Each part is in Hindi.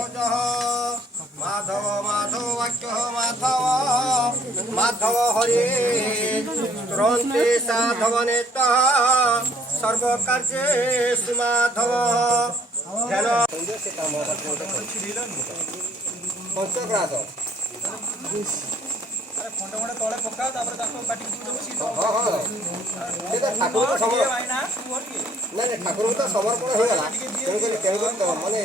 माधव माधव माधव वाक्य माधव माधव हरे तुरंते साधव नेता सर्व कार्य माधव ध्यान पंचग्रास ठाकुर तो समर्पण हो गला माने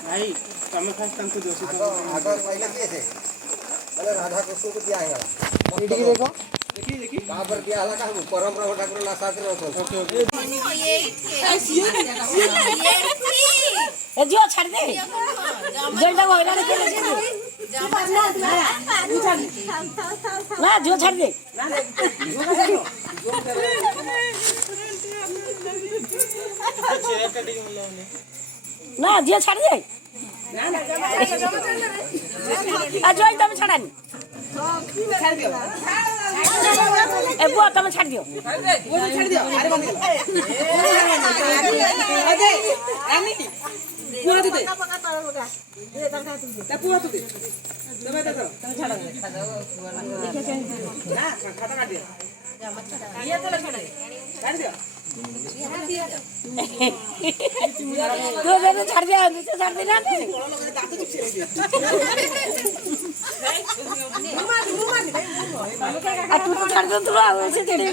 भाई तमें खास तंतु दोषी आगर पहले किए थे माने राधा कृष्ण को दिया है देखो देखी बाबर दिया हला का परंपरा ठाकुर ला साथ रे ए जो छाड़ दे जल्दा वगैरह के ले ना जो छाड़ दे ना जो छाड़ दे आ जो एकदम छाड़ानी ए बुआ तुम छाड़ दियो अरे बंद अरे रानी पूरा दे पूरा दे दबा दे तुम छाड़ दो ना खाता काट दिया ये तो छोड़ दे काट दिया तो जब छाड़ दिया नीचे छाड़ देना तू तो छाड़ दो तू ऐसे चढ़े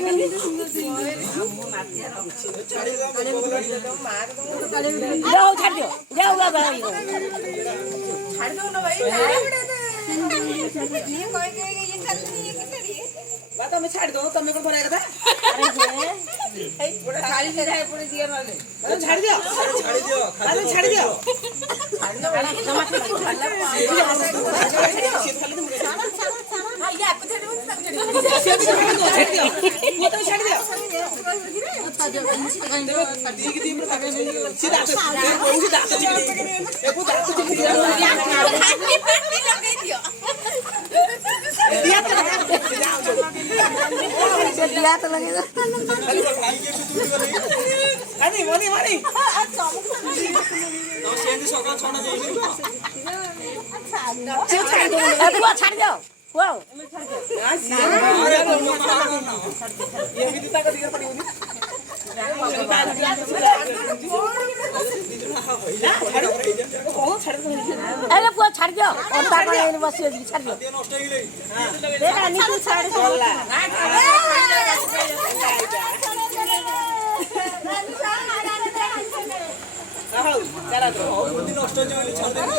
जाओ छाड़ दो जाओ बाबा छाड़ दो ना भाई ये कोई ये चल नहीं है किसे बात हमें छाड़ दो तुम्हें कौन बोलेगा था अरे पूरा खाली से है पूरे दिया ना ले छाड़ दियो अरे छाड़ दियो हां ये आपको छाड़ दो वो तो छाड़ दियो सीधा दिया तो लगेगा अरे मनी मनी छाड़ दो वो ये भी दिता का दिया पड़ी होगी अरे पूरा छाड़ दो और ताका नहीं बस ये छाड़ दो देखा नीचे छाड़ दो चला तो नष्ट हो जाए छाड़ दे